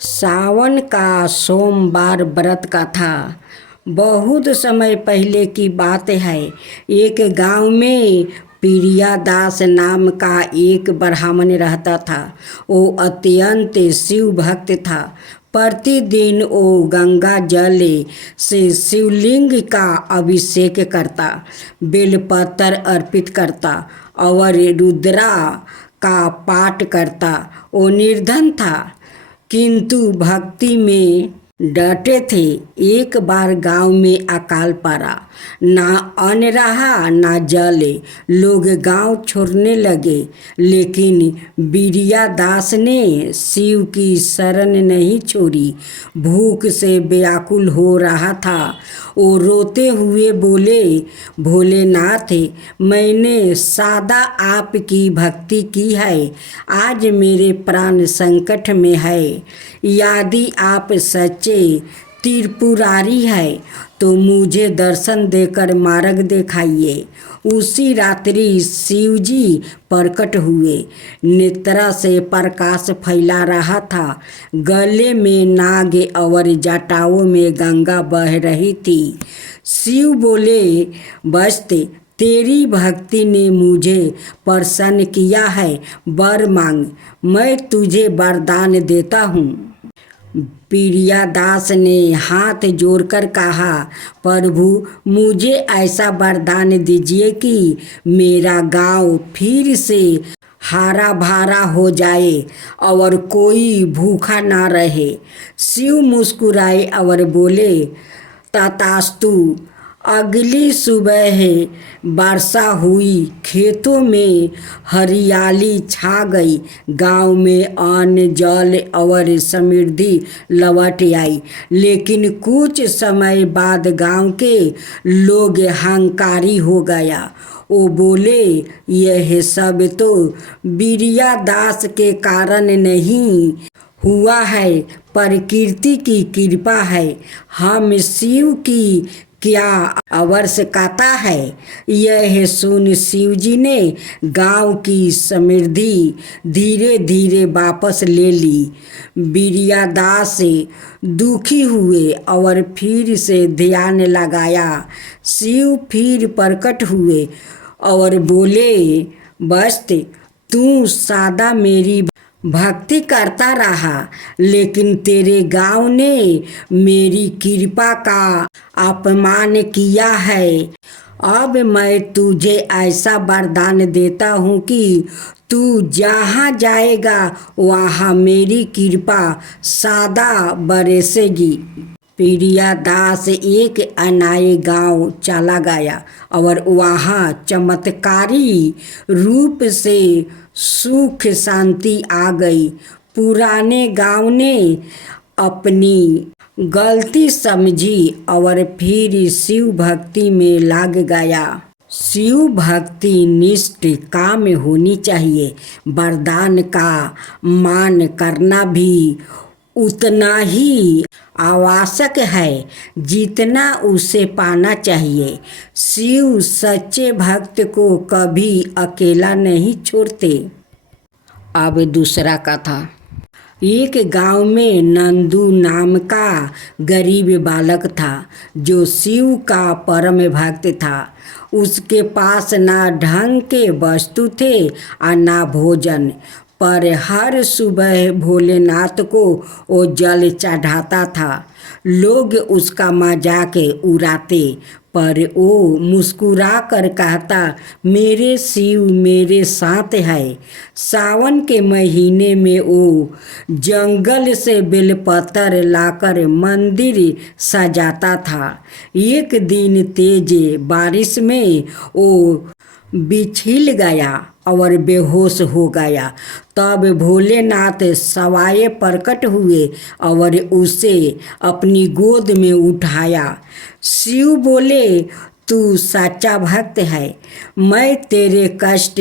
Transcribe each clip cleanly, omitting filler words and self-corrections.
सावन का सोमवार व्रत का था। बहुत समय पहले की बात है। एक गांव में प्रियादास नाम का एक ब्राह्मण रहता था। वो अत्यंत शिव भक्त था। प्रतिदिन वो गंगा जल से शिवलिंग का अभिषेक करता, बेलपत्र अर्पित करता और रुद्रा का पाठ करता। वो निर्धन था किंतु भक्ति में डटे थे। एक बार गांव में अकाल पड़ा, ना अन्न रहा ना जल। लोग गांव छोड़ने लगे, लेकिन बिरियादास ने शिव की शरण नहीं छोड़ी। भूख से व्याकुल हो रहा था। वो रोते हुए बोले, भोलेनाथ, मैंने सदा आपकी भक्ति की है, आज मेरे प्राण संकट में है। यदि आप सच्चे त्रिपुरारी है तो मुझे दर्शन देकर मार्ग दिखाइए। उसी रात्रि शिवजी प्रकट हुए। नेत्रा से प्रकाश फैला रहा था। गले में नाग और जटाओं में गंगा बह रही थी। शिव बोले, बस तेरी भक्ति ने मुझे प्रसन्न किया है, वर मांग, मैं तुझे वरदान देता हूँ। प्रियादास ने हाथ जोड़कर कहा, प्रभु, मुझे ऐसा वरदान दीजिए कि मेरा गांव फिर से हरा भरा हो जाए और कोई भूखा ना रहे। शिव मुस्कुराए और बोले, तथास्तु। अगली सुबह वर्षा हुई, खेतों में हरियाली छा गई, गांव में अन्न जल और समृद्धि लौट आई। लेकिन कुछ समय बाद गांव के लोग अहंकारी हो गया। वो बोले, यह सब तो बिरियादास के कारण नहीं हुआ है, प्रकृति की कृपा है। हम शिव की क्या आवश्यकता है। यह सुन शिवजी ने गांव की समृद्धि धीरे धीरे वापस ले ली। बिरियादास दुखी हुए और फिर से ध्यान लगाया। शिव फिर प्रकट हुए और बोले, बस तू सदा मेरी भक्ति करता रहा, लेकिन तेरे गांव ने मेरी कृपा का अपमान किया है। अब मैं तुझे ऐसा वरदान देता हूँ कि तू जहाँ जाएगा वहाँ मेरी कृपा सदा बरसेगी। प्रियादास एक अनाए गांव चला गया और वहाँ चमत्कारी रूप से सुख शांति आ गई। पुराने गांव ने अपनी गलती समझी और फिर शिव भक्ति में लग गया। शिव भक्ति निष्ठ काम होनी चाहिए। वरदान का मान करना भी उतना ही आवश्यक है जितना उसे पाना चाहिए। शिव सच्चे भक्त को कभी अकेला नहीं छोड़ते। अब दूसरा कथा। एक गांव में नंदू नाम का गरीब बालक था जो शिव का परम भक्त था। उसके पास ना ढंग के वस्तु थे और ना भोजन, पर हर सुबह भोलेनाथ को वो जल चढ़ाता था। लोग उसका मजाक उड़ाते, पर वो मुस्कुरा कर कहता, मेरे शिव मेरे साथ है। सावन के महीने में वो जंगल से बेलपत्र लाकर मंदिर सजाता था। एक दिन तेज बारिश में वो बिछिल गया और बेहोश हो गया। तब भोलेनाथ सवाए प्रकट हुए और उसे अपनी गोद में उठाया। शिव बोले, तू सच्चा भक्त है, मैं तेरे कष्ट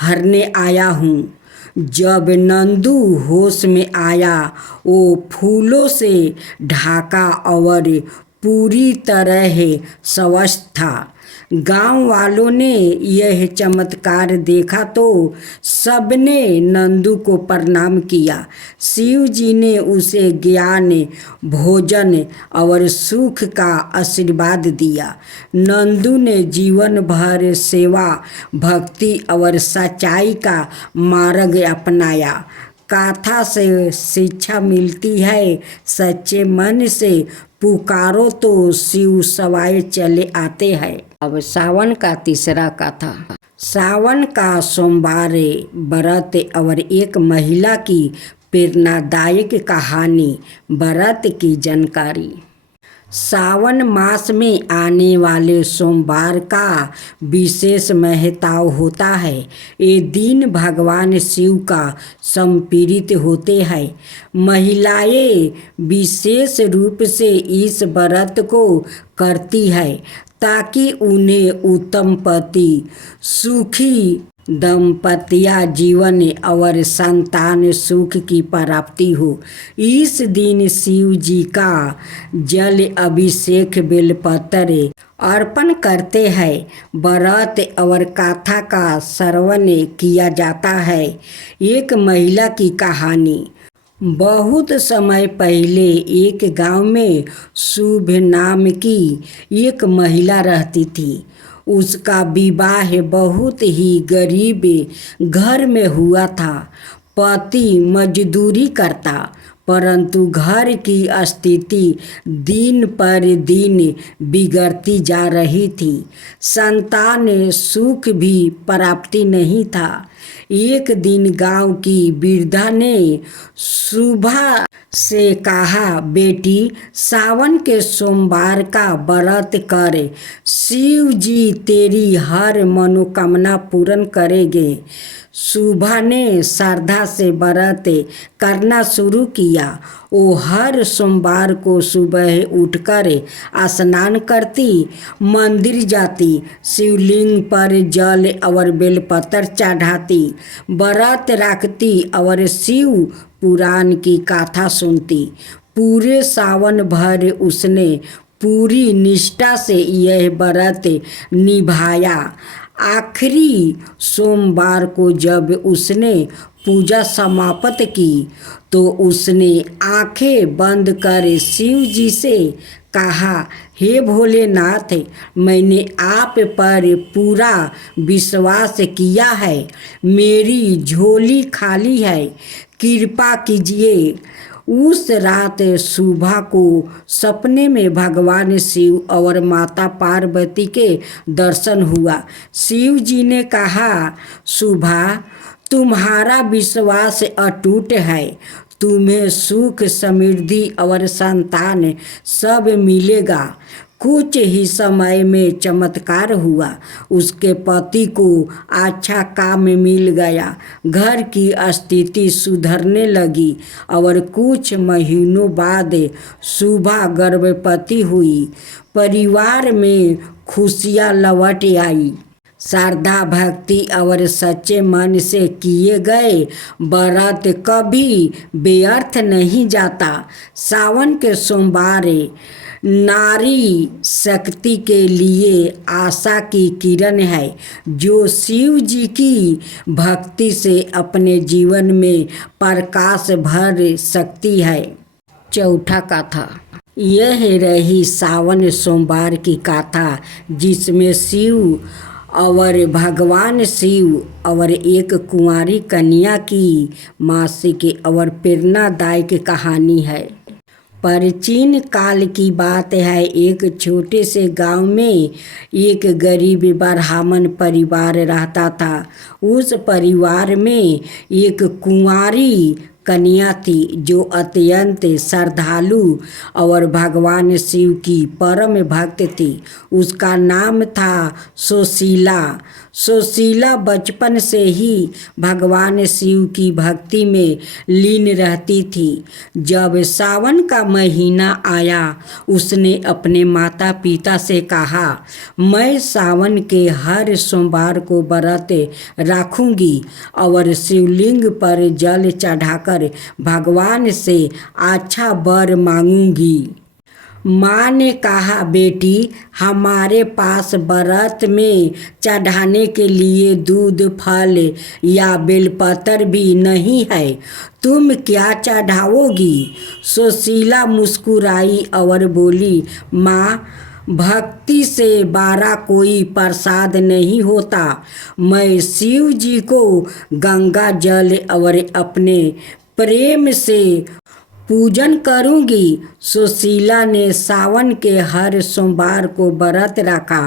हरने आया हूँ। जब नंदू होश में आया, वो फूलों से ढाका और पूरी तरह स्वस्थ था। गांव वालों ने यह चमत्कार देखा तो सबने नंदू को प्रणाम किया। शिव जी ने उसे ज्ञान, भोजन और सुख का आशीर्वाद दिया। नंदू ने जीवन भर सेवा, भक्ति और सच्चाई का मार्ग अपनाया। कथा से शिक्षा मिलती है, सच्चे मन से पुकारो तो शिव सवाए चले आते हैं। अब सावन का तीसरा कथा। सावन का सोमवार व्रत और एक महिला की प्रेरणादायक कहानी। व्रत की जानकारी। सावन मास में आने वाले सोमवार का विशेष महत्व होता है। ये दिन भगवान शिव का समर्पित होते हैं। महिलाएं विशेष रूप से इस व्रत को करती है ताकि उन्हें उत्तम पति, सुखी दंपतिया जीवन और संतान सुख की प्राप्ति हो। इस दिन शिव जी का जल अभिषेक बेलपत्र अर्पण करते हैं। व्रत और कथा का श्रवण किया जाता है। एक महिला की कहानी। बहुत समय पहले एक गांव में शुभ नाम की एक महिला रहती थी। उसका विवाह बहुत ही गरीब घर में हुआ था। पति मजदूरी करता, परंतु घर की स्थिति दिन पर दिन बिगड़ती जा रही थी। संतान सुख भी प्राप्ति नहीं था। एक दिन गांव की वृद्धा ने सुबह से कहा, बेटी, सावन के सोमवार का व्रत कर, शिव जी तेरी हर मनोकामना पूर्ण करेंगे। सुबह ने श्रद्धा से व्रत करना शुरू किया। वो हर सोमवार को सुबह उठकर स्नान करती, मंदिर जाती, शिवलिंग पर जल और बेलपत्र चढ़ाती, व्रत रखती और शिव पुराण की कथा सुनती। पूरे सावन भर उसने पूरी निष्ठा से यह व्रत निभाया। आखिरी सोमवार को जब उसने पूजा समाप्त की तो उसने आंखें बंद कर शिव जी से कहा, हे भोलेनाथ, मैंने आप पर पूरा विश्वास किया है। मेरी झोली खाली है, कृपा कीजिए। उस रात सुबह को सपने में भगवान शिव और माता पार्वती के दर्शन हुआ। शिव जी ने कहा, सुबह, तुम्हारा विश्वास अटूट है। तुम्हें सुख, समृद्धि और संतान सब मिलेगा। कुछ ही समय में चमत्कार हुआ। उसके पति को अच्छा काम मिल गया, घर की स्थिति सुधरने लगी और कुछ महीनों बाद सुबह गर्भवती हुई। परिवार में खुशियाँ लौट आई। श्रद्धा, भक्ति और सच्चे मन से किए गए व्रत कभी व्यर्थ नहीं जाता। सावन के सोमवार नारी शक्ति के लिए आशा की किरण है, जो शिव जी की भक्ति से अपने जीवन में प्रकाश भर सकती है। चौथा कथा। यह रही सावन सोमवार की कथा, जिसमें शिव और भगवान शिव और एक कुंवारी कन्या की मासिक और प्रेरणादायक कहानी है। प्राचीन काल की बात है। एक छोटे से गांव में एक गरीब ब्राह्मण परिवार रहता था। उस परिवार में एक कुंवारी कन्या थी जो अत्यंत श्रद्धालु और भगवान शिव की परम भक्त थी। उसका नाम था सुशीला। सुशीला बचपन से ही भगवान शिव की भक्ति में लीन रहती थी। जब सावन का महीना आया, उसने अपने माता पिता से कहा, मैं सावन के हर सोमवार को व्रत रखूंगी और शिवलिंग पर जल चढ़ाकर भगवान से अच्छा वर मांगूंगी। माँ ने कहा, बेटी हमारे पास व्रत में चढ़ाने के लिए दूध, फल या बेलपत्र भी नहीं है, तुम क्या चढ़ाओगी? सुशीला मुस्कुराई और बोली, माँ भक्ति से बारा कोई प्रसाद नहीं होता। मैं शिव जी को गंगा जल और अपने प्रेम से पूजन करूंगी। सुशीला ने सावन के हर सोमवार को व्रत रखा।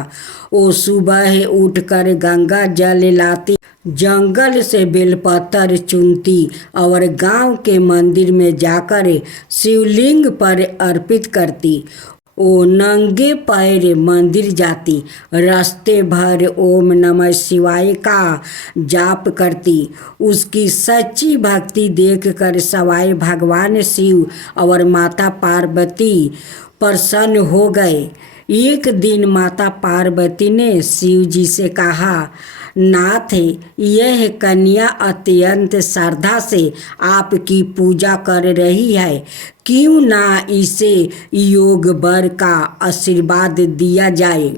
वो सुबह उठकर गंगा जल लाती, जंगल से बेलपत्र चुनती और गांव के मंदिर में जाकर शिवलिंग पर अर्पित करती। वो नंगे पैर मंदिर जाती, रास्ते भर ओम नमः शिवाय का जाप करती। उसकी सच्ची भक्ति देखकर सवाई भगवान शिव और माता पार्वती प्रसन्न हो गए। एक दिन माता पार्वती ने शिव जी से कहा, नाथ, यह कन्या अत्यंत श्रद्धा से आपकी पूजा कर रही है, क्यों ना इसे योग वर का आशीर्वाद दिया जाए।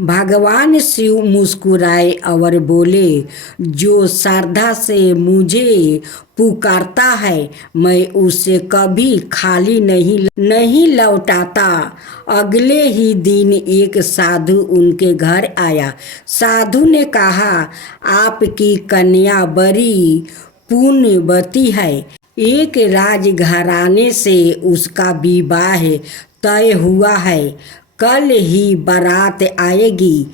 भगवान शिव मुस्कुराए और बोले, जो श्रद्धा से मुझे पुकारता है मैं उसे कभी खाली नहीं लौटाता। अगले ही दिन एक साधु उनके घर आया। साधु ने कहा, आपकी कन्या बड़ी पुण्यवती है, एक राजघराने से उसका विवाह तय हुआ है, कल ही बारात आएगी।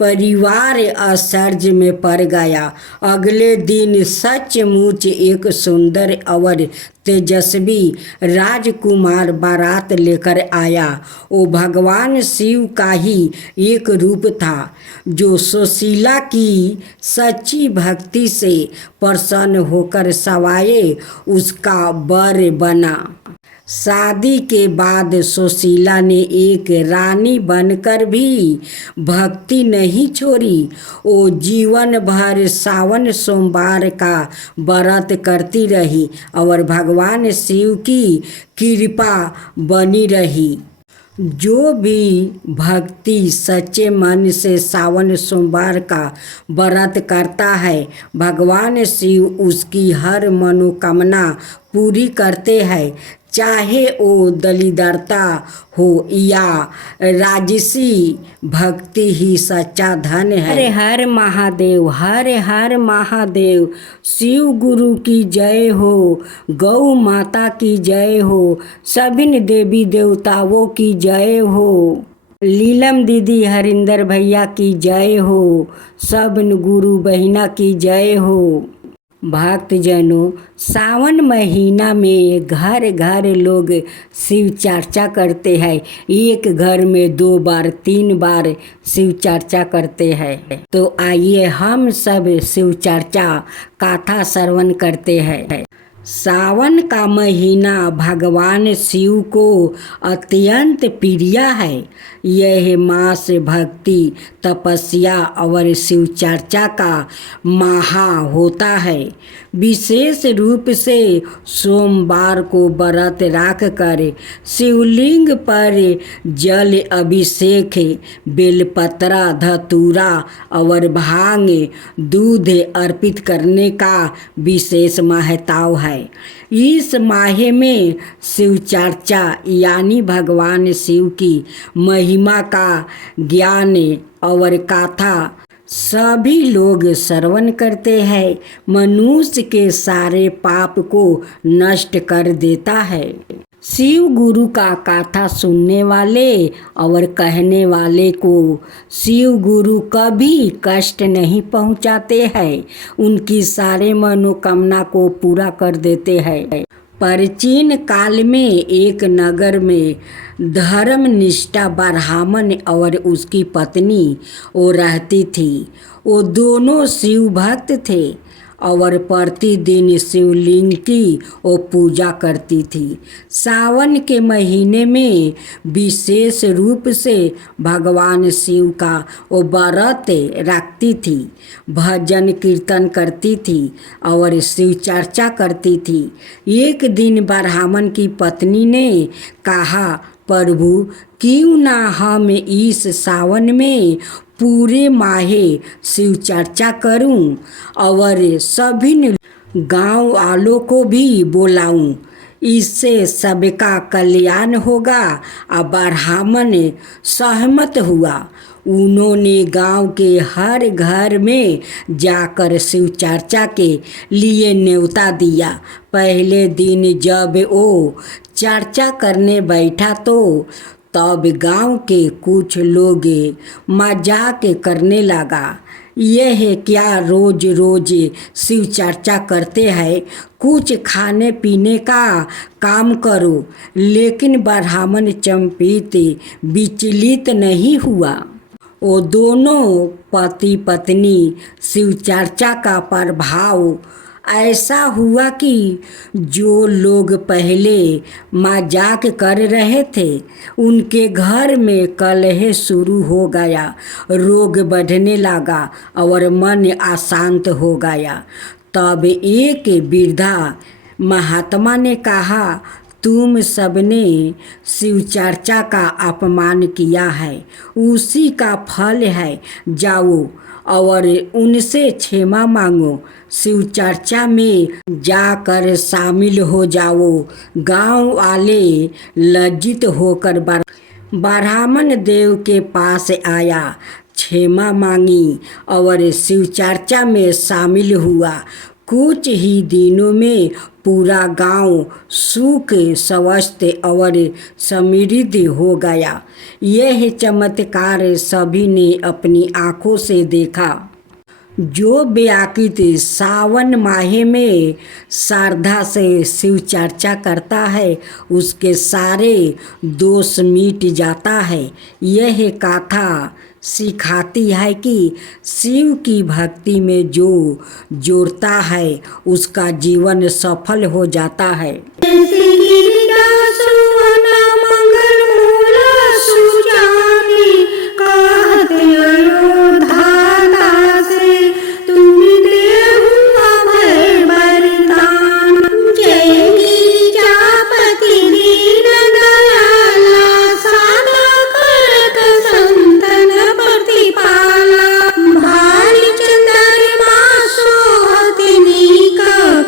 परिवार आश्चर्य में पड़ गया। अगले दिन सचमुच एक सुंदर और तेजस्वी राजकुमार बारात लेकर आया। वो भगवान शिव का ही एक रूप था, जो सुशीला की सच्ची भक्ति से प्रसन्न होकर सवाए उसका वर बना। शादी के बाद सुशीला ने एक रानी बनकर भी भक्ति नहीं छोड़ी। वो जीवन भर सावन सोमवार का व्रत करती रही और भगवान शिव की कृपा बनी रही। जो भी भक्ति सच्चे मन से सावन सोमवार का व्रत करता है, भगवान शिव उसकी हर मनोकामना पूरी करते हैं, चाहे वो दलिद्रता हो या राजसी भक्ति ही सच्चा धन है। हर हर महादेव, हर हर महादेव। शिव गुरु की जय हो, गौ माता की जय हो, सभी देवी देवताओं की जय हो, लीलम दीदी हरिंदर भैया की जय हो, सब गुरु बहिना की जय हो। भक्तजनों, सावन महीना में घर घर लोग शिव चर्चा करते हैं। एक घर में 2 बार 3 बार शिव चर्चा करते हैं। तो आइए हम सब शिव चर्चा कथा श्रवण करते हैं। सावन का महीना भगवान शिव को अत्यंत प्रिय है। यह मास भक्ति, तपस्या और शिव चर्चा का माह होता है। विशेष रूप से सोमवार को व्रत रख कर शिवलिंग पर जल अभिषेक, बेलपत्र, धतूरा और भांग, दूध अर्पित करने का विशेष महत्व है। इस माह में शिव चर्चा यानी भगवान शिव की महिमा का ज्ञान और कथा सभी लोग श्रवण करते हैं। मनुष्य के सारे पाप को नष्ट कर देता है। शिव गुरु का कथा सुनने वाले और कहने वाले को शिव गुरु कभी कष्ट नहीं पहुंचाते हैं, उनकी सारे मनोकामना को पूरा कर देते हैं। प्राचीन काल में एक नगर में धर्मनिष्ठा ब्राह्मण और उसकी पत्नी वो रहती थी। वो दोनों शिव भक्त थे और प्रतिदिन शिवलिंग की वो पूजा करती थी। सावन के महीने में विशेष रूप से भगवान शिव का वो व्रत रखती थी, भजन कीर्तन करती थी और शिव चर्चा करती थी। एक दिन ब्राह्मण की पत्नी ने कहा, प्रभु क्यों ना हम इस सावन में पूरे माहे शिव चर्चा करूं और सभी गांव वालों को भी बुलाऊं। इससे सबका कल्याण होगा। और ब्राह्मण सहमत हुआ। उन्होंने गांव के हर घर में जाकर शिव चर्चा के लिए न्योता दिया। पहले दिन जब वो चर्चा करने बैठा तो तब गांव के कुछ लोग मजाक करने लगा, यह क्या रोज रोज शिव चर्चा करते हैं, कुछ खाने पीने का काम करो। लेकिन ब्राह्मण चंपित विचलित नहीं हुआ। वो दोनों पति पत्नी शिव चर्चा का प्रभाव ऐसा हुआ कि जो लोग पहले मजाक कर रहे थे उनके घर में कलह शुरू हो गया, रोग बढ़ने लगा और मन अशांत हो गया। तब एक वृद्धा महात्मा ने कहा, तुम सबने शिव चर्चा का अपमान किया है, उसी का फल है। जाओ और उनसे क्षमा मांगो, शिव चर्चा में जाकर शामिल हो जाओ। गांव वाले लज्जित होकर ब्राह्मण देव के पास आया, क्षमा मांगी और शिव चर्चा में शामिल हुआ। कुछ ही दिनों में पूरा गांव सुख स्वस्थ और समृद्ध हो गया। यह चमत्कार सभी ने अपनी आंखों से देखा। जो व्यक्ति सावन माह में श्रद्धा से शिव चर्चा करता है उसके सारे दोष मिट जाता है। यह कथा सिखाती है कि शिव की भक्ति में जो जोड़ता है उसका जीवन सफल हो जाता है।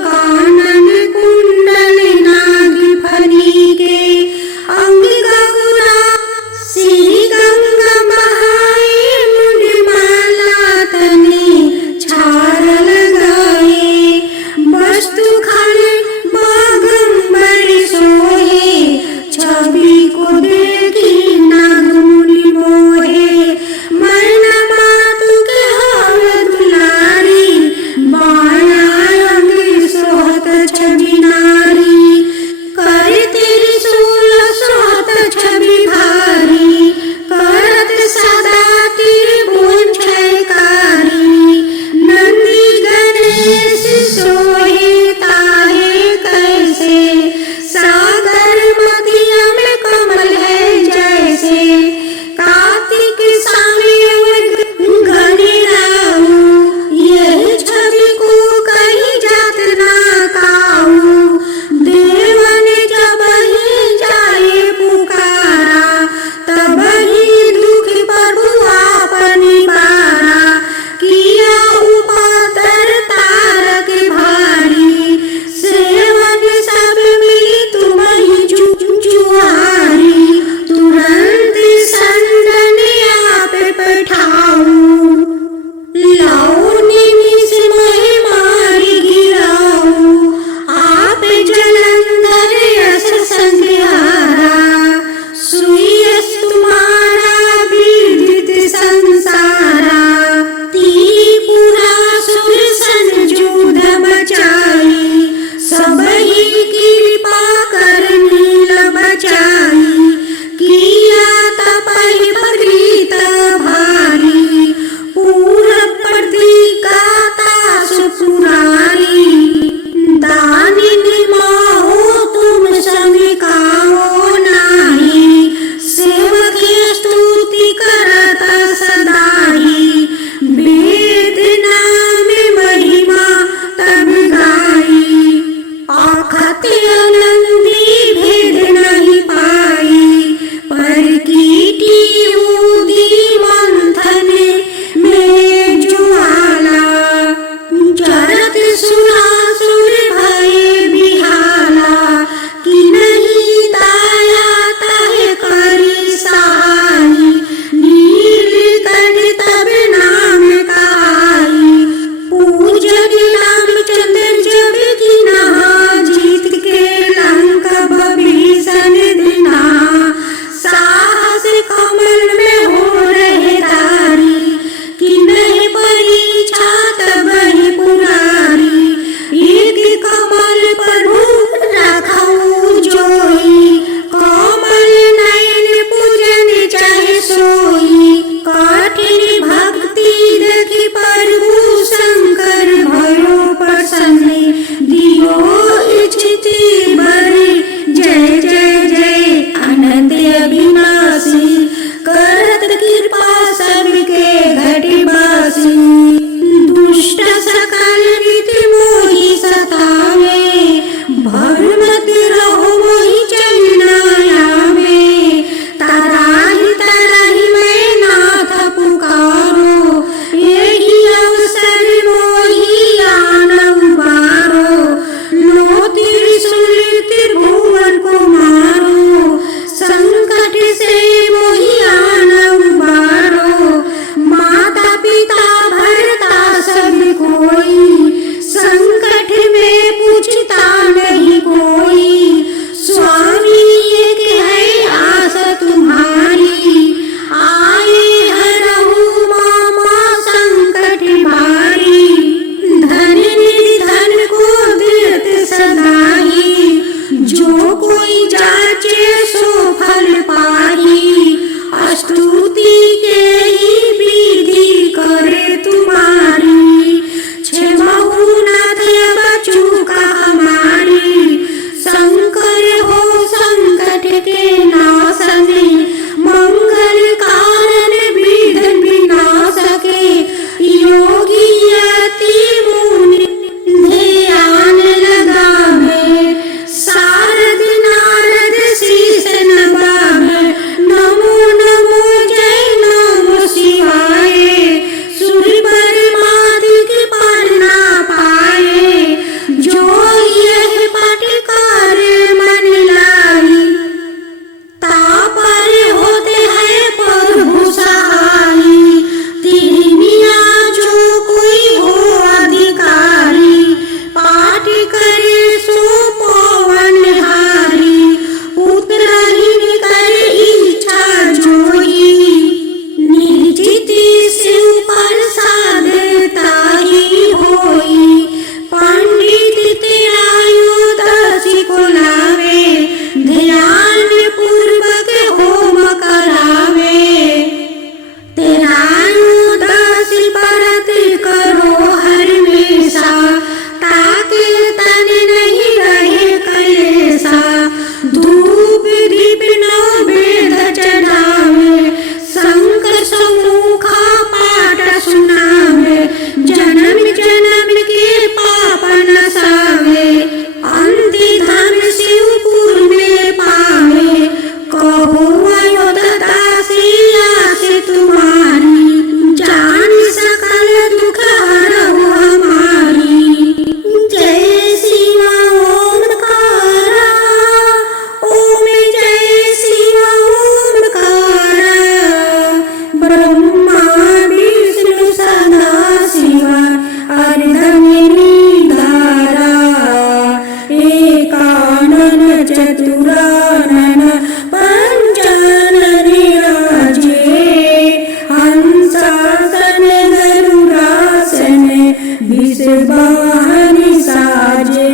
कानन कुंडल नाग विषवाहनि साजे।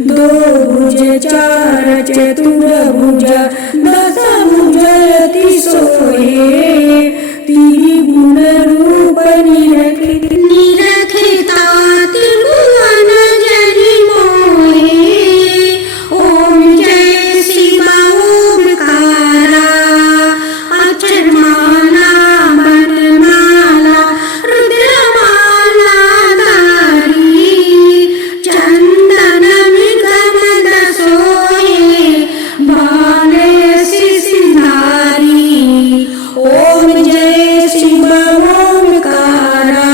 दो भुज चार चतुर्भुज दस भुज अति सोहे। त्रिगुण रूप निरखता त्रिभुवन जनि मोहे। ओम जय शिव ओमकारा अक्षर माला वनमाला रुद्रमाला धारी। चंदन निगम सोहे बाले सिंहारी। ओम जय शिव ओमकारा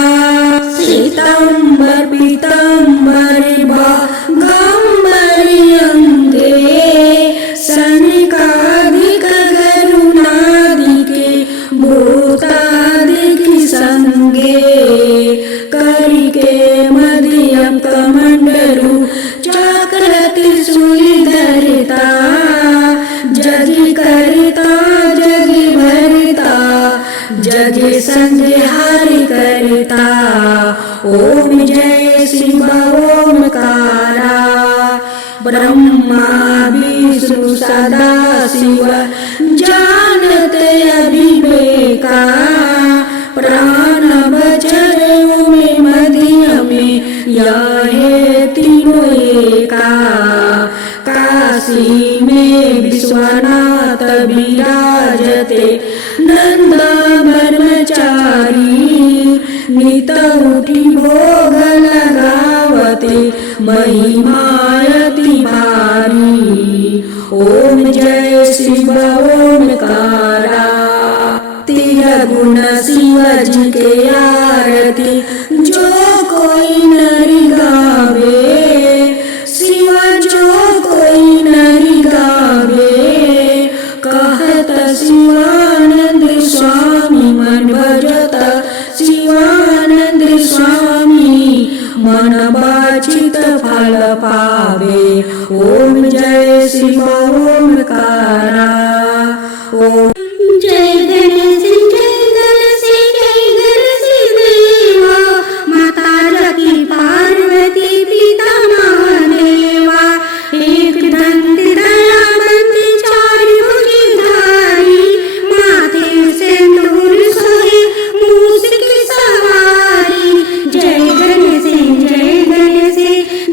श्वेतांबर पीतांबर बागंबर अंगे। सनकादिक गरुणादिके भूतादिक संगे। करिके मध्यम कमंडलु चक्र त्रिशूलधरिता। जगि करता जगि भरता जगि संहार करता। ओम जय शिव ओमकारा ब्रह्मा विष्णु सदा शिव जानते अभिवेका। प्राण बचर में मध्य में यह तीनों एका। काशी में विश्वनाथ विराजते नंद ब्रह्मचारी। नित उठी भोग लगावते महिमायति भारी। ओम जय शिव ओमकारा तिरगुण शिव जी के आरती जो कोई नरि गावे। शिव जो कोई नरि गावे। कहत शिवानंद स्वामी मन भजत शिवानंद स्वामी मन वांछित फल पावे। ओम जय शिव ओमकारा। ओम जय गणेश जय गणेश देवा। माता जगती पार्वती पिता महादेवा। एक दंत दयावंत चार भुजधारी। माथे सिंदूर सोहे मूस की सवारी। जय गणेश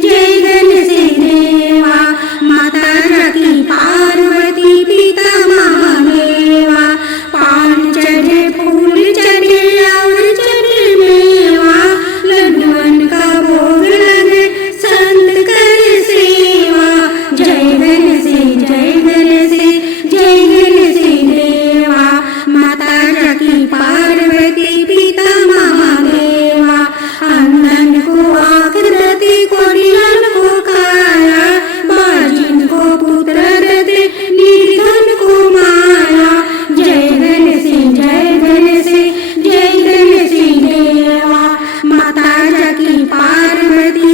जय गणेश देवा। माता जगती पार्वती पिता महादेवा। पान चढ़े फूल चढ़े और चढ़े मेवा। लड्डुअन का भोग लगे संत कर सेवा। जय गणेश देवा। माता जगती पार्वती पिता महादेवा। अंधन को आकृति कोडियन को काया। बाजिन को पुत्र दे निर्धन को माया। जय गणेश देवा। माता जगती पार्वती